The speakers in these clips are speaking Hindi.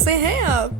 कैसे हैं आप?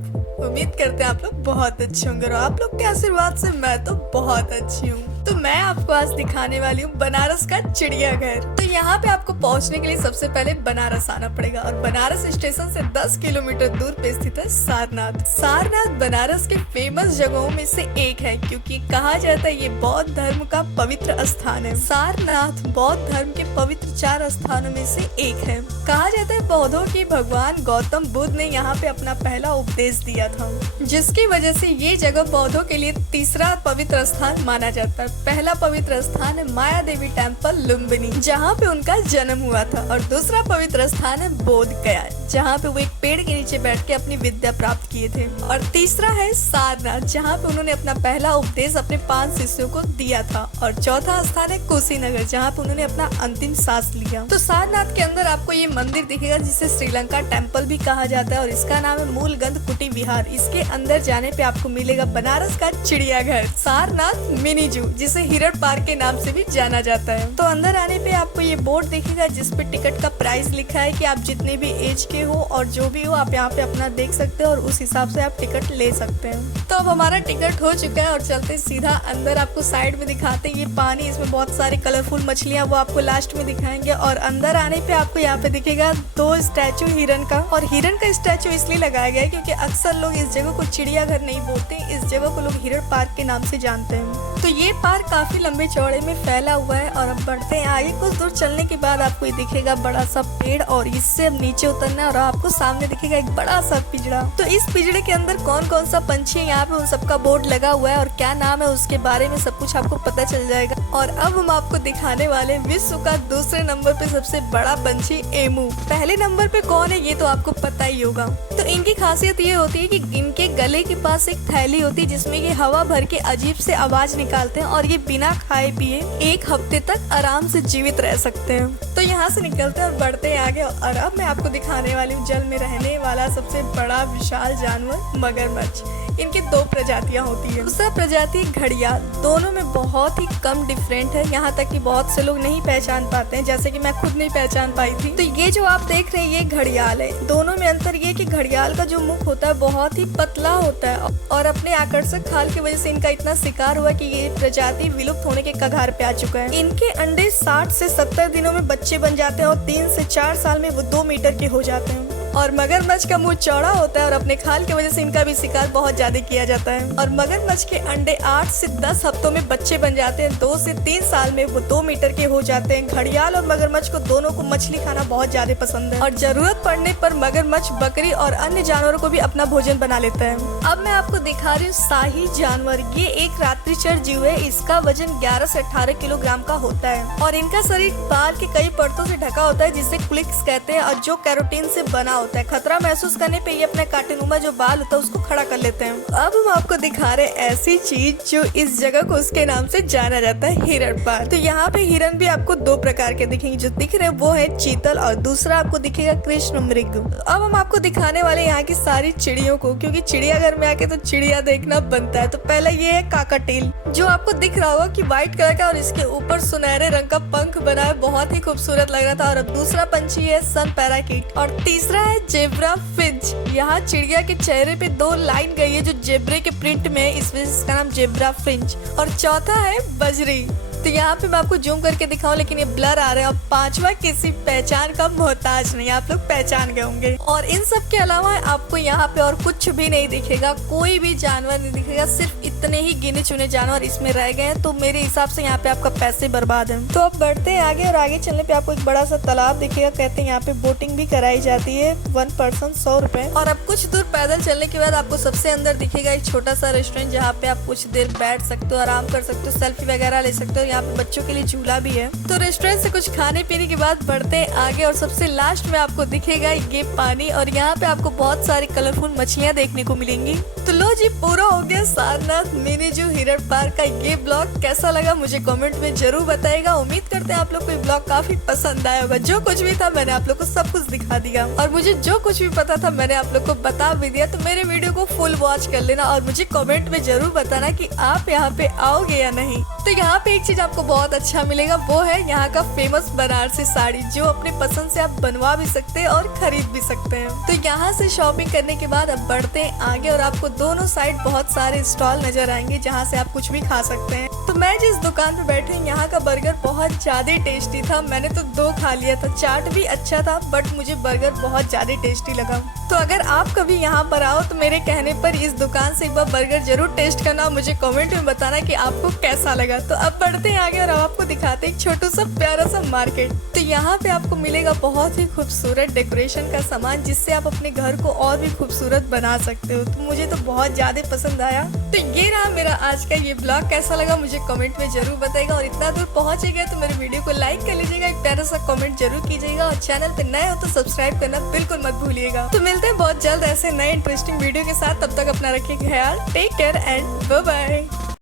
उम्मीद करते हैं आप लोग बहुत अच्छे होंगे और आप लोग के आशीर्वाद से मैं तो बहुत अच्छी हूँ। तो मैं आपको आज दिखाने वाली हूँ बनारस का चिड़ियाघर। तो यहाँ पे आपको पहुँचने के लिए सबसे पहले बनारस आना पड़ेगा और बनारस स्टेशन से 10 किलोमीटर दूर पे स्थित है सारनाथ। सारनाथ बनारस के फेमस जगहों में से एक है क्योंकि कहा जाता है ये बौद्ध धर्म का पवित्र स्थान है। सारनाथ बौद्ध धर्म के पवित्र 4 स्थानों में से एक है। कहा जाता है बौद्धों के भगवान गौतम बुद्ध ने यहाँ पे अपना पहला उपदेश दिया था, जिसकी वजह से ये जगह बौद्धों के लिए तीसरा पवित्र स्थान माना जाता है। पहला पवित्र स्थान है माया देवी टेम्पल लुम्बिनी, जहाँ पे उनका जन्म हुआ था, और दूसरा पवित्र स्थान है बोध गया, जहाँ पे वो एक पेड़ के नीचे बैठ के अपनी विद्या प्राप्त किए थे, और तीसरा है सारनाथ, जहाँ पे उन्होंने अपना पहला उपदेश अपने 5 शिष्यों को दिया था, और चौथा स्थान है कुशीनगर, जहाँ पे उन्होंने अपना अंतिम सांस लिया। तो सारनाथ के अंदर आपको ये मंदिर दिखेगा जिसे श्रीलंका टेम्पल भी कहा जाता है और इसका नाम है मूलगंध कुटी विहार। इसके अंदर जाने पे आपको मिलेगा बनारस का चिड़ियाघर, सारनाथ मिनी जू, जिसे हिरण पार्क के नाम से भी जाना जाता है। तो अंदर आने पे आपको ये बोर्ड दिखेगा जिसपे टिकट का प्राइस लिखा है कि आप जितने भी एज के हो और जो भी हो आप यहाँ पे अपना देख सकते हो और उस हिसाब से आप टिकट ले सकते हैं। तो अब हमारा टिकट हो चुका है और चलते सीधा अंदर। आपको साइड में दिखाते हैं ये पानी, इसमें बहुत सारी कलरफुल मछलियाँ, वो आपको लास्ट में दिखाएंगे। और अंदर आने पे आपको यहाँ पे दिखेगा 2 स्टैचू हिरन का, और हिरन का स्टैचू इसलिए लगाया गया है क्योंकि अक्सर लोग इस जगह को चिड़ियाघर नहीं बोलते, इस जगह को लोग हिरण पार्क के नाम से जानते हैं। तो ये पार्क काफी लंबे चौड़े में फैला हुआ है और अब बढ़ते हैं आगे। कुछ दूर चलने के बाद आपको ये दिखेगा बड़ा सा पेड़, और इससे अब नीचे उतरना है और आपको सामने दिखेगा एक बड़ा सा पिंजड़ा। तो इस पिंजड़े के अंदर कौन कौन सा पंछी है यहाँ पे उन सबका बोर्ड लगा हुआ है और क्या नाम है उसके बारे में सब कुछ आपको पता चल जाएगा। और अब हम आपको दिखाने वाले विश्व का दूसरे नंबर पे सबसे बड़ा पंछी एमू। पहले नंबर पे कौन है ये तो आपको पता ही होगा। तो इनकी खासियत ये होती है कि इनके गले के पास एक थैली होती है जिसमें ये हवा भर के अजीब से आवाज निकालते हैं और ये बिना खाए पिए 1 हफ्ते तक आराम से जीवित रह सकते हैं। तो यहाँ से निकलते हैं और बढ़ते हैं आगे। और अब मैं आपको दिखाने वाली हूँ जल में रहने वाला सबसे बड़ा विशाल जानवर मगरमच्छ। इनकी 2 प्रजातियां होती है। दूसरा प्रजाति घड़ियाल, दोनों में बहुत ही कम डिफरेंट है, यहाँ तक कि बहुत से लोग नहीं पहचान पाते हैं, जैसे कि मैं खुद नहीं पहचान पाई थी। तो ये जो आप देख रहे हैं ये घड़ियाल है। दोनों में अंतर ये कि घड़ियाल का जो मुख होता है बहुत ही पतला होता है और अपने आकर्षक खाल की वजह से इनका इतना शिकार हुआ कि ये प्रजाति विलुप्त होने के कगार पे आ चुका है। इनके अंडे 60 से 70 दिनों में बच्चे बन जाते हैं और 3 से 4 साल में वो 2 मीटर के हो जाते हैं। और मगरमच्छ का मुंह चौड़ा होता है और अपने खाल की वजह से इनका भी शिकार बहुत ज्यादा किया जाता है। और मगरमच्छ के अंडे 8 से 10 हफ्तों में बच्चे बन जाते हैं, 2 से 3 साल में वो 2 मीटर के हो जाते हैं। घड़ियाल और मगरमच्छ को दोनों को मछली खाना बहुत ज्यादा पसंद है और जरूरत पड़ने पर मगरमच्छ बकरी और अन्य जानवरों को भी अपना भोजन बना लेता है। अब मैं आपको दिखा रही हूँ शाही जानवर। ये एक रात्रिचर जीव है। इसका वजन 11 से 18 किलोग्राम का होता है और इनका शरीर बाल के कई परतों से ढका होता है जिसे क्लिक्स कहते हैं और जो कैरोटीन से बना होता है। खतरा महसूस करने पे ये अपने कांटेनुमा जो बाल होता है उसको खड़ा कर लेते हैं। अब हम आपको दिखा रहे हैं ऐसी चीज जो इस जगह को उसके नाम से जाना जाता है, हिरण पार्क। तो यहाँ पे हिरण भी आपको 2 प्रकार के दिखेंगे। जो दिख रहे हैं वो है चीतल और दूसरा आपको दिखेगा कृष्ण मृग। अब हम आपको दिखाने वाले यहाँ की सारी चिड़ियों को, क्योंकि चिड़ियाघर में आके तो चिड़िया देखना बनता है। तो पहला ये है काकाटेल, जो आपको दिख रहा होगा कि व्हाइट कलर का और इसके ऊपर सुनहरे रंग का पंख बना है, बहुत ही खूबसूरत लग रहा था। और अब दूसरा पंछी है सन पैराकीट और तीसरा है जेब्रा फिंच। यहाँ चिड़िया के चेहरे पे 2 लाइन गई है जो जेब्रे के प्रिंट में है, इस वजह से इसका नाम जेब्रा फिंच। और चौथा है बजरी। तो यहाँ पे मैं आपको जूम करके दिखाऊं लेकिन ये ब्लर आ रहा है। और 5वां किसी पहचान का मोहताज नहीं, आप लोग पहचान गए होंगे। और इन सब के अलावा आपको यहाँ पे और कुछ भी नहीं दिखेगा, कोई भी जानवर नहीं दिखेगा, सिर्फ इतने ही गिने चुने जानवर इसमें रह गए हैं। तो मेरे हिसाब से यहाँ पे आपका पैसे बर्बाद है। तो अब बढ़ते हैं आगे और आगे चलने पे आपको एक बड़ा सा तालाब दिखेगा। कहते हैं यहाँ पे बोटिंग भी कराई जाती है, 1 पर्सन 100 रुपए। और अब कुछ दूर पैदल चलने के बाद आपको सबसे अंदर दिखेगा एक छोटा सा रेस्टोरेंट जहाँ पे आप कुछ देर बैठ सकते हो, आराम कर सकते हो, सेल्फी वगैरह ले सकते हो। यहाँ पे बच्चों के लिए झूला भी है। तो रेस्टोरेंट से कुछ खाने पीने के बाद बढ़ते हैं आगे और सबसे लास्ट में आपको दिखेगा ये पानी और यहाँ पे आपको बहुत सारी कलरफुल मछलियाँ देखने को मिलेंगी। तो लो जी, पूरा हो गया सारनाथ मिनी जू हिरण पार्क का ये ब्लॉग कैसा लगा मुझे कमेंट में जरूर बताएगा। उम्मीद करते हैं आप लोग को ये ब्लॉग काफी पसंद आया होगा। जो कुछ भी था मैंने आप लोग को सब कुछ दिखा दिया और मुझे जो कुछ भी पता था मैंने आप लोग को बता भी दिया। तो मेरे वीडियो को फुल वॉच कर लेना और मुझे कमेंट में जरूर बताना कि आप यहाँ पे आओगे या नहीं। तो यहाँ पे एक चीज आपको बहुत अच्छा मिलेगा, वो है यहाँ का फेमस बनारसी साड़ी, जो अपने पसंद से आप बनवा भी सकते हैं और खरीद भी सकते हैं। तो यहाँ से शॉपिंग करने के बाद अब बढ़ते हैं आगे और आपको दोनों साइड बहुत सारे स्टॉल नजर आएंगे जहाँ से आप कुछ भी खा सकते हैं। तो मैं जिस दुकान पे बैठी हूँ यहाँ का बर्गर बहुत ज्यादा टेस्टी था। मैंने तो 2 खा लिया था। चाट भी अच्छा था बट मुझे बर्गर बहुत ज्यादा टेस्टी लगा। तो अगर आप कभी यहाँ पर आओ तो मेरे कहने पर इस दुकान से एक बार बर्गर जरूर टेस्ट करना। मुझे कमेंट में बताना कि आपको कैसा लगा। तो अब बढ़ते हैं आगे और अब आपको दिखाते हैं एक छोटू सा प्यारा सा मार्केट। तो यहाँ पे आपको मिलेगा बहुत ही खूबसूरत डेकोरेशन का सामान, जिससे आप अपने घर को और भी खूबसूरत बना सकते हो। तो मुझे तो बहुत ज्यादा पसंद आया। तो ये रहा मेरा आज का ये ब्लॉग। कैसा लगा मुझे कमेंट में जरूर बताएगा और इतना दूर पहुंचे गए तो मेरे वीडियो को लाइक कर लीजिएगा, एक प्यारा सा कमेंट जरूर कीजिएगा और चैनल पे नए हो तो सब्सक्राइब करना बिल्कुल मत भूलिएगा। तो मिलते हैं बहुत जल्द ऐसे नए इंटरेस्टिंग वीडियो के साथ। तब तक अपना रखिए ख्याल। Take care and bye bye.